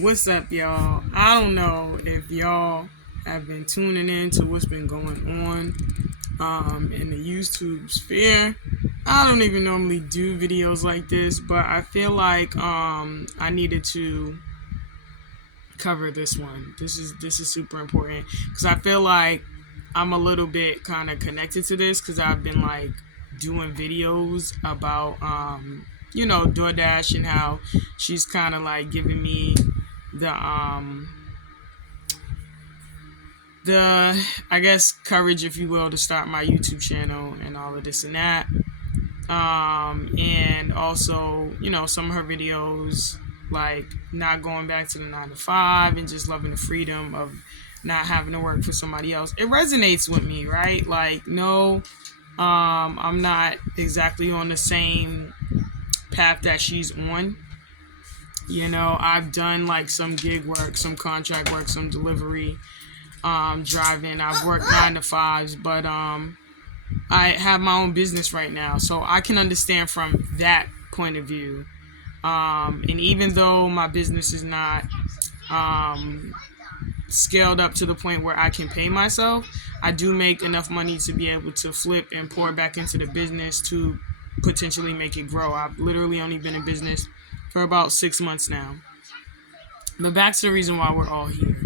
What's up, y'all? I don't know if y'all have been tuning in to what's been going on in the YouTube sphere. I don't even normally do videos like this, but I feel like I needed to cover this one. This is super important because I feel like I'm a little bit kind of connected to this because I've been like doing videos about DoorDash and how she's kind of like giving me the I guess courage, if you will, to start my YouTube channel and all of this and that. And also, some of her videos, like not going back to the 9 to 5 and just loving the freedom of not having to work for somebody else. It resonates with me, right? Like, no, I'm not exactly on the same path that she's on. I've done like some gig work, some contract work, some delivery, driving. I've worked 9 to 5s, but I have my own business right now, so I can understand from that point of view. And even though my business is not scaled up to the point where I can pay myself, I do make enough money to be able to flip and pour back into the business to potentially make it grow. I've literally only been in business for about 6 months now. But back to the reason why we're all here.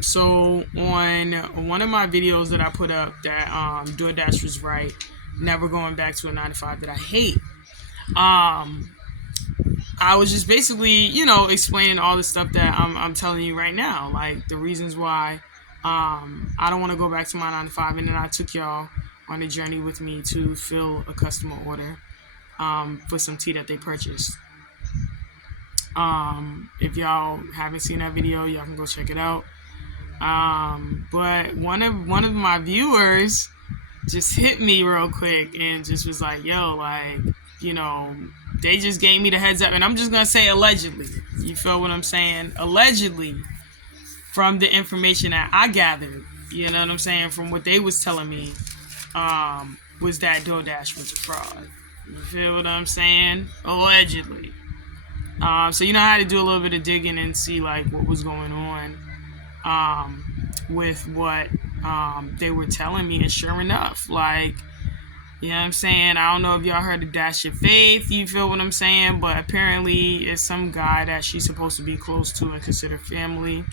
So on one of my videos that I put up that DoorDash was right, never going back to a 9 to 5 that I hate. I was just basically, explaining all the stuff that I'm telling you right now, like the reasons why I don't want to go back to my 9 to 5, and then I took y'all on a journey with me to fill a customer order for some tea that they purchased. If y'all haven't seen that video, y'all can go check it out. But one of my viewers just hit me real quick and just was like, yo, like, they just gave me the heads up, and I'm just gonna say allegedly. You feel what I'm saying? Allegedly, from the information that I gathered, you know what I'm saying, from what they was telling me, was that DoorDash was a fraud. You feel what I'm saying? Allegedly. So I had to do a little bit of digging and see like what was going on with what they were telling me, and sure enough, like, you know what I'm saying, I don't know if y'all heard of Dash Your Faith, you feel what I'm saying, but apparently it's some guy that she's supposed to be close to and consider family,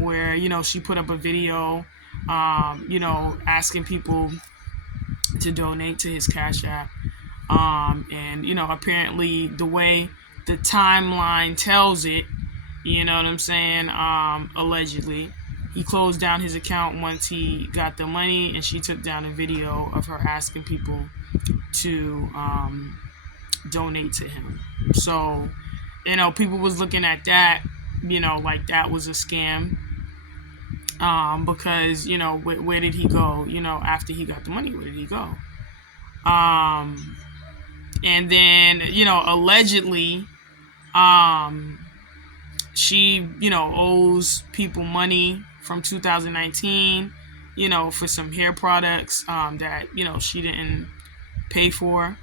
where, she put up a video, asking people to donate to his Cash App, and, apparently the way the timeline tells it, you know what I'm saying, allegedly, he closed down his account once he got the money, and she took down a video of her asking people to donate to him. So, people was looking at that, like that was a scam, because, where did he go, after he got the money, where did he go? And then, allegedly, she, owes people money from 2019, for some hair products that, she didn't pay for.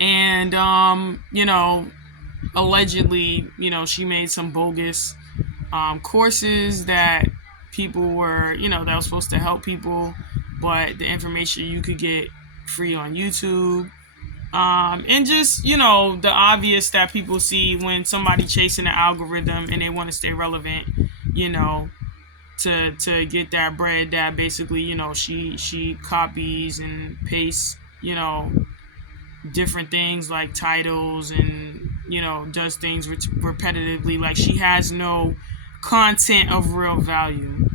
And, allegedly, she made some bogus courses that people were, that was supposed to help people, but the information you could get free on YouTube. And just, the obvious that people see when somebody chasing the algorithm and they want to stay relevant, to get that bread, that basically, she copies and pastes, different things like titles and, does things repetitively. Like, she has no content of real value.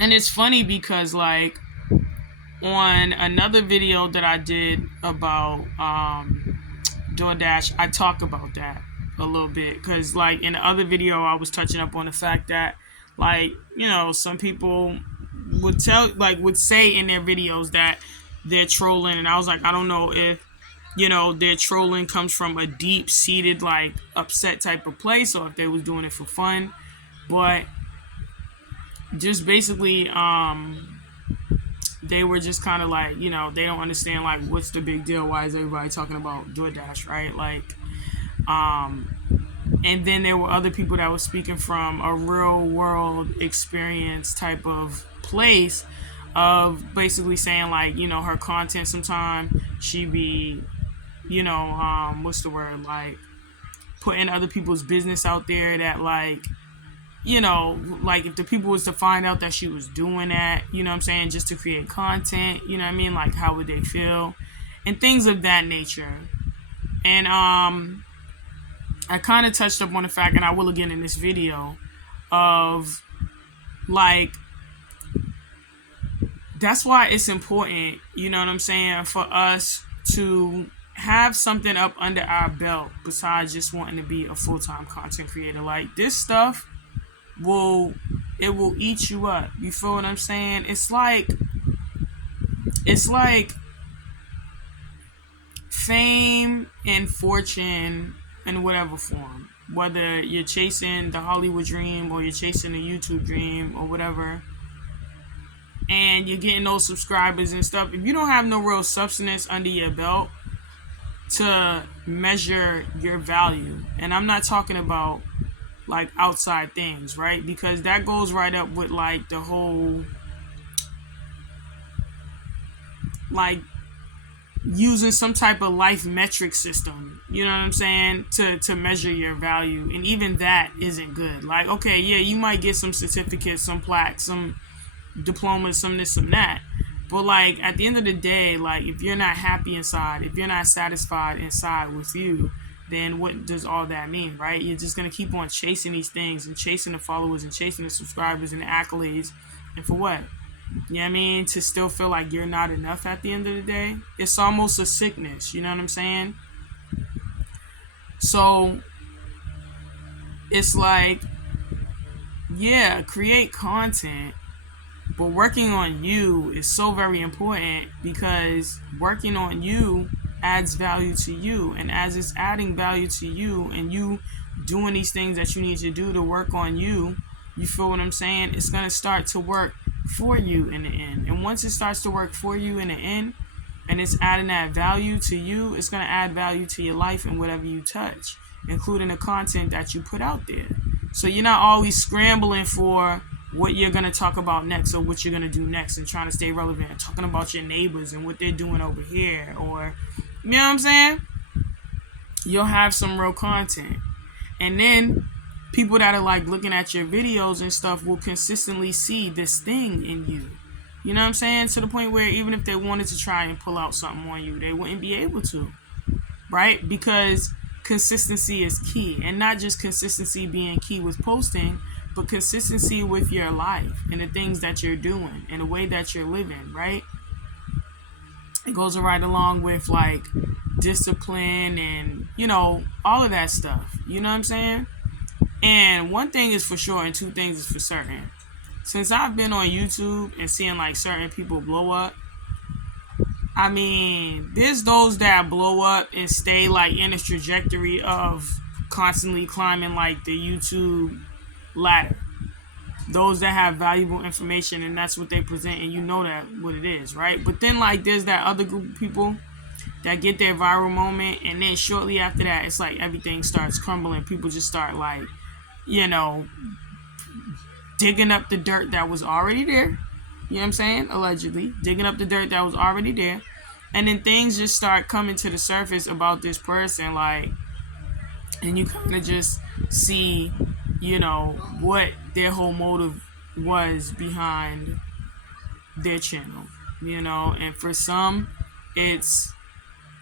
And it's funny because, like, on another video that I did about DoorDash, I talk about that a little bit, because like in the other video I was touching up on the fact that, like, some people would say in their videos that they're trolling, and I was like, I don't know if their trolling comes from a deep-seated, like, upset type of place, or if they was doing it for fun. But just basically they were just kind of like, they don't understand, like, what's the big deal? Why is everybody talking about DoorDash, right? Like, um, and then there were other people that were speaking from a real world experience type of place of basically saying, like, her content sometimes she be, what's the word? Like, putting other people's business out there that, like, like if the people was to find out that she was doing that, what I'm saying, just to create content, what I mean, like, how would they feel and things of that nature. And I kind of touched up on the fact, and I will again in this video, of like, that's why it's important, what I'm saying, for us to have something up under our belt besides just wanting to be a full-time content creator. Like, this stuff will eat you up. You feel what I'm saying? It's like fame and fortune in whatever form. Whether you're chasing the Hollywood dream or you're chasing the YouTube dream or whatever, and you're getting those subscribers and stuff, if you don't have no real substance under your belt to measure your value, and I'm not talking about like outside things, right? Because that goes right up with like the whole, like, using some type of life metric system, you know what I'm saying, to measure your value. And even that isn't good. Like, okay, yeah, you might get some certificates, some plaques, some diplomas, some this, some that. But like, at the end of the day, like, if you're not happy inside, if you're not satisfied inside with you, then what does all that mean, right? You're just going to keep on chasing these things and chasing the followers and chasing the subscribers and the accolades. And for what? You know what I mean? To still feel like you're not enough at the end of the day. It's almost a sickness, you know what I'm saying? So it's like, yeah, create content, but working on you is so very important, because working on you adds value to you. And as it's adding value to you and you doing these things that you need to do to work on you, you feel what I'm saying? It's going to start to work for you in the end. And once it starts to work for you in the end, and it's adding that value to you, it's going to add value to your life and whatever you touch, including the content that you put out there. So you're not always scrambling for what you're going to talk about next or what you're going to do next and trying to stay relevant, talking about your neighbors and what they're doing over here, or, you know what I'm saying? You'll have some real content. And then people that are like looking at your videos and stuff will consistently see this thing in you. You know what I'm saying? To the point where even if they wanted to try and pull out something on you, they wouldn't be able to. Right? Because consistency is key. And not just consistency being key with posting, but consistency with your life and the things that you're doing and the way that you're living, right? It goes right along with like discipline and, all of that stuff. You know what I'm saying? And one thing is for sure and two things is for certain. Since I've been on YouTube and seeing like certain people blow up, I mean, there's those that blow up and stay like in a trajectory of constantly climbing like the YouTube ladder. Those that have valuable information and that's what they present, and you know that what it is, right? But then like there's that other group of people that get their viral moment, and then shortly after that it's like everything starts crumbling. People just start like, digging up the dirt that was already there. You know what I'm saying? Allegedly digging up the dirt that was already there, and then things just start coming to the surface about this person, like, and you kind of just see what their whole motive was behind their channel, and for some it's,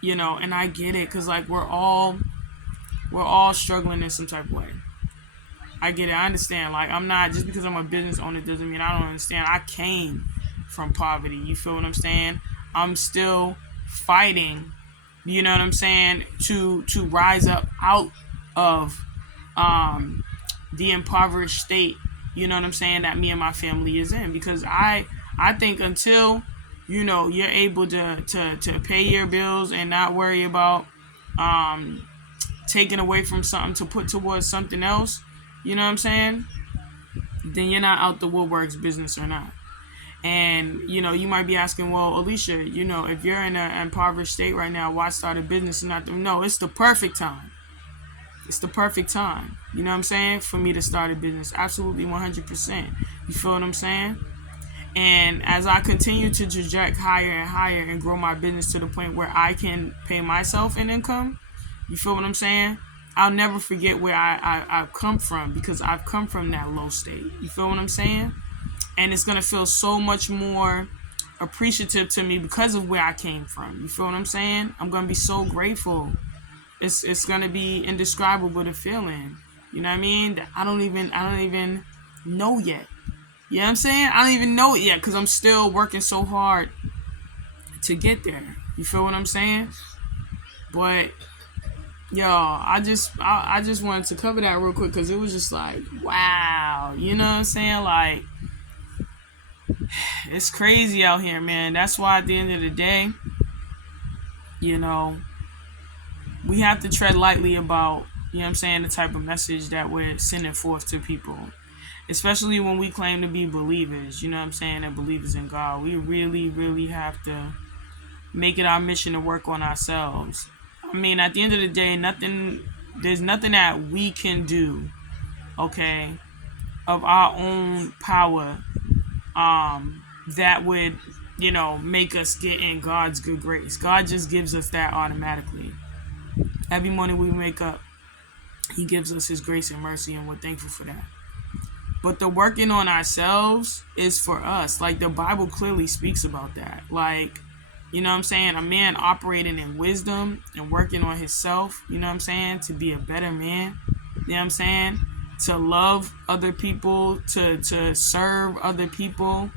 and I get it, because like we're all struggling in some type of way. I get it. I understand. Like, I'm not, just because I'm a business owner doesn't mean I don't understand. I came from poverty. You feel what I'm saying? I'm still fighting, you know what I'm saying, to rise up out of the impoverished state, you know what I'm saying, that me and my family is in. Because I think until, you're able to pay your bills and not worry about taking away from something to put towards something else, you know what I'm saying, then you're not out the woodworks business or not. And, you might be asking, well, Alicia, if you're in an impoverished state right now, why start a business and not? No, it's the perfect time. It's the perfect time. You know what I'm saying? For me to start a business. Absolutely 100%. You feel what I'm saying? And as I continue to traject higher and higher and grow my business to the point where I can pay myself an income, you feel what I'm saying? I'll never forget where I've come from, because I've come from that low state. You feel what I'm saying? And it's going to feel so much more appreciative to me because of where I came from. You feel what I'm saying? I'm going to be so grateful. It's going to be indescribable, the feeling. You know what I mean? That I don't even know yet. You know what I'm saying? I don't even know it yet, because I'm still working so hard to get there. You feel what I'm saying? But y'all, I just wanted to cover that real quick, because it was just like, wow. You know what I'm saying? Like, it's crazy out here, man. That's why at the end of the day, we have to tread lightly about, you know what I'm saying, the type of message that we're sending forth to people. Especially when we claim to be believers, you know what I'm saying, and believers in God. We really, really have to make it our mission to work on ourselves. I mean, at the end of the day, there's nothing that we can do, okay, of our own power, that would, make us get in God's good grace. God just gives us that automatically. Every morning we wake up, He gives us His grace and mercy, and we're thankful for that. But the working on ourselves is for us. Like, the Bible clearly speaks about that. Like, you know what I'm saying? A man operating in wisdom and working on himself, you know what I'm saying? To be a better man, you know what I'm saying? To love other people, to serve other people,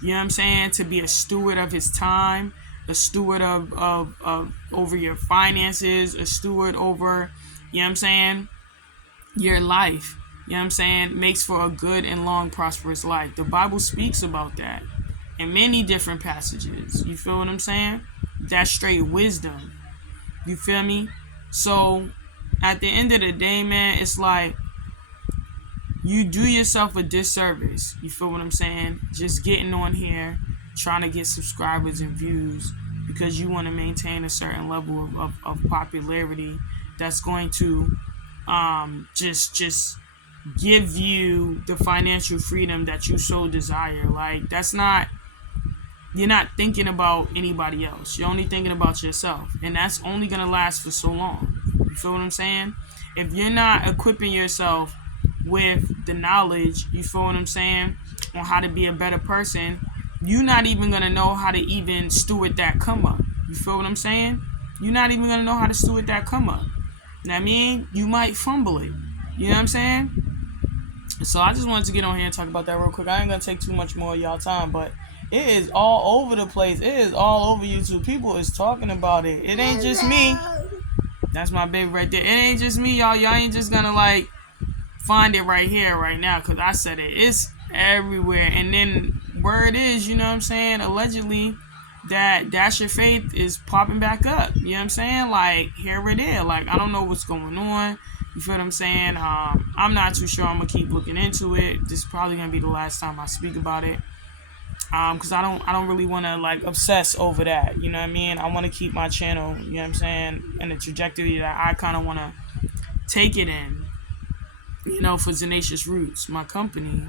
you know what I'm saying? To be a steward of his time, a steward of over your finances, a steward over, you know what I'm saying, your life. You know what I'm saying? Makes for a good and long, prosperous life. The Bible speaks about that in many different passages. You feel what I'm saying? That's straight wisdom. You feel me? So, at the end of the day, man, it's like you do yourself a disservice. You feel what I'm saying? Just getting on here, trying to get subscribers and views because you want to maintain a certain level of popularity that's going to just give you the financial freedom that you so desire. Like, you're not thinking about anybody else. You're only thinking about yourself. And that's only going to last for so long. You feel what I'm saying? If you're not equipping yourself with the knowledge, you feel what I'm saying, on how to be a better person, you're not even going to know how to even steward that come up. You feel what I'm saying? You're not even going to know how to steward that come up. You know what I mean? You might fumble it. You know what I'm saying? So I just wanted to get on here and talk about that real quick. I ain't going to take too much more of y'all time, but it is all over the place. It is all over YouTube. People is talking about it. It ain't just me. That's my baby right there. It ain't just me, y'all. Y'all ain't just going to, find it right here, right now, because I said it. It's everywhere. And then word is, you know what I'm saying, allegedly, that Dash Your Faith is popping back up. You know what I'm saying? Like, here it is. Like, I don't know what's going on. You feel what I'm saying? I'm not too sure. I'm going to keep looking into it. This is probably going to be the last time I speak about it. Because I don't really want to, obsess over that. You know what I mean? I want to keep my channel, you know what I'm saying, in the trajectory that I kind of want to take it in, for Tenacious Roots, my company.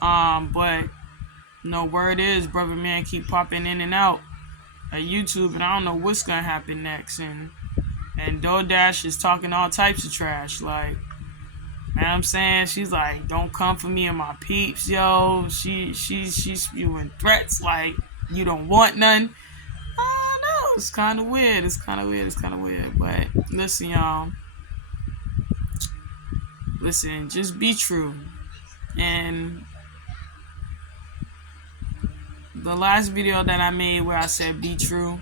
But word is, brother man keep popping in and out of YouTube, and I don't know what's gonna happen next. And DoorDash is talking all types of trash. Like, you know what I'm saying? She's like, don't come for me and my peeps, yo. She's spewing threats like you don't want none. I don't know. It's kind of weird. It's kind of weird. But listen, y'all. Listen, just be true. And the last video that I made where I said be true,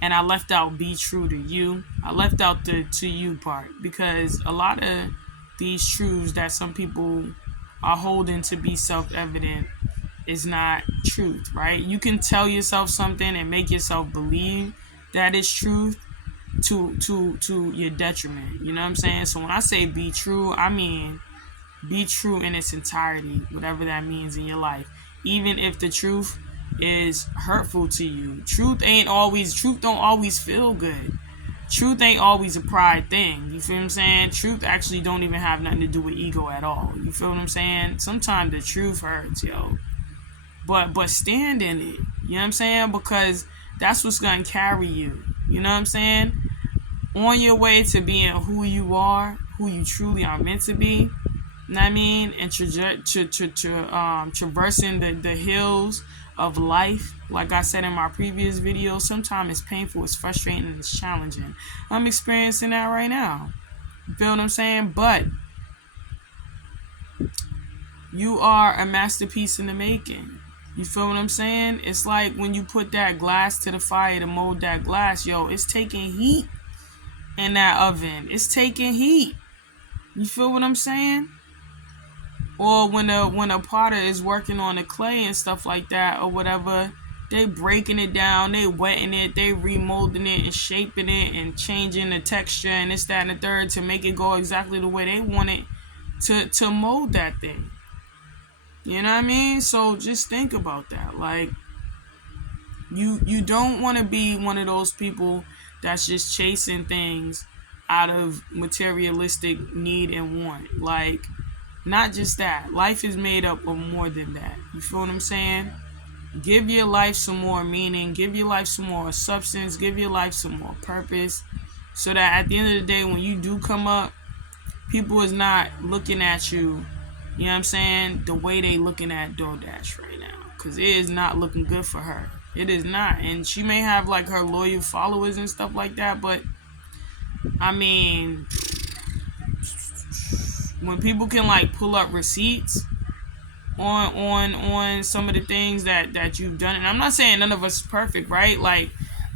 and I left out be true to you. I left out the to you part, because a lot of these truths that some people are holding to be self-evident is not truth, right? You can tell yourself something and make yourself believe that it's truth to your detriment. You know what I'm saying? So when I say be true, I mean be true in its entirety, whatever that means in your life. even if the truth is hurtful to you. Truth don't always feel good. Truth ain't always a pride thing. You feel what I'm saying? Truth actually don't even have nothing to do with ego at all. You feel what I'm saying? Sometimes the truth hurts, yo. But stand in it. You know what I'm saying? Because that's what's gonna carry you. You know what I'm saying? On your way to being who you are, who you truly are meant to be. You know what I mean? And traversing the hills of life. Like I said in my previous video, sometimes it's painful, it's frustrating, and it's challenging. I'm experiencing that right now. You feel what I'm saying? But you are a masterpiece in the making. You feel what I'm saying? It's like when you put that glass to the fire to mold that glass, yo, it's taking heat in that oven. It's taking heat. You feel what I'm saying? Or when a potter is working on the clay and stuff like that or whatever, they breaking it down, they wetting it, they remolding it and shaping it and changing the texture and this, that, and the third to make it go exactly the way they want it to mold that thing. You know what I mean? So just think about that. Like, you don't want to be one of those people that's just chasing things out of materialistic need and want. Like, not just that. Life is made up of more than that. You feel what I'm saying? Give your life some more meaning. Give your life some more substance. Give your life some more purpose. So that at the end of the day, when you do come up, people is not looking at you, you know what I'm saying, the way they looking at DoorDash right now. Because it is not looking good for her. It is not. And she may have like her loyal followers and stuff like that. But, I mean, when people can like pull up receipts on some of the things that you've done, and I'm not saying none of us is perfect, right? Like,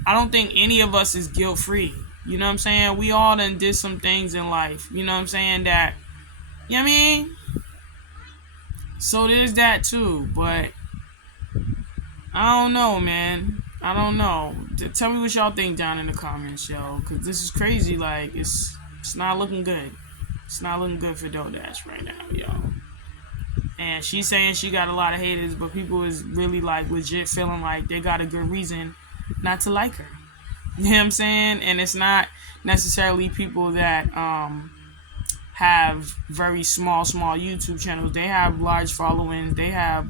I don't think any of us is guilt free. You know what I'm saying? We all done did some things in life, you know what I'm saying, that, you know what I mean? So there's that too. But I don't know, man. I don't know. Tell me what y'all think down in the comments, yo, because this is crazy. Like, it's not looking good. It's not looking good for DoorDash right now, yo. And she's saying she got a lot of haters, but people is really like legit feeling like they got a good reason not to like her. You know what I'm saying? And it's not necessarily people that have very small YouTube channels. They have large followings. They have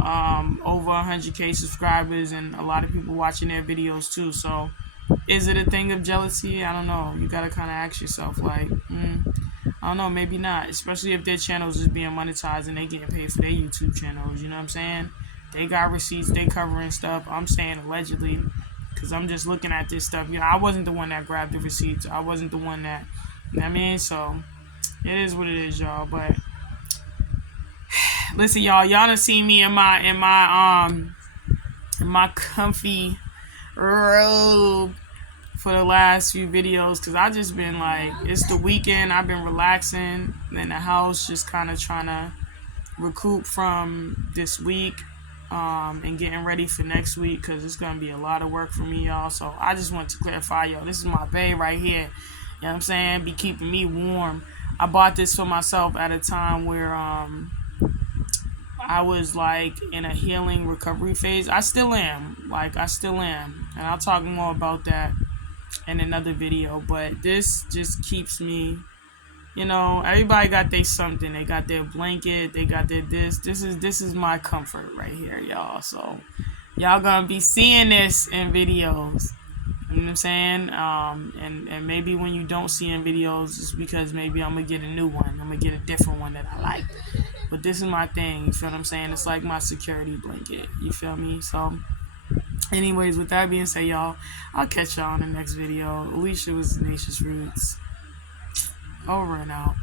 over 100K subscribers and a lot of people watching their videos too. So is it a thing of jealousy? I don't know. You gotta kind of ask yourself, like, I don't know, maybe not. Especially if their channels is being monetized and they getting paid for their YouTube channels. You know what I'm saying? They got receipts, they covering stuff. I'm saying allegedly, because I'm just looking at this stuff. You know, I wasn't the one that grabbed the receipts. I wasn't the one that, you know what I mean? So it is what it is, y'all. But listen, y'all done seen me in my comfy robe for the last few videos, because I just been like, it's the weekend, I've been relaxing in the house, just kind of trying to recoup from this week, and getting ready for next week, because it's gonna be a lot of work for me, y'all. So I just want to clarify, yo, this is my bae right here, you know what I'm saying, be keeping me warm. I bought this for myself at a time where I was like in a healing recovery phase. I still am, and I'll talk more about that in another video. But this just keeps me, you know, everybody got their something. They got their blanket, they got their this is my comfort right here, y'all. So y'all gonna be seeing this in videos, you know what I'm saying? And maybe when you don't see in videos, it's because maybe I'm gonna get a new one, I'm gonna get a different one that I like. But this is my thing, you feel what I'm saying? It's like my security blanket, you feel me? So anyways, with that being said, y'all, I'll catch y'all in the next video. Alicia was Tenacious Roots. Over and out.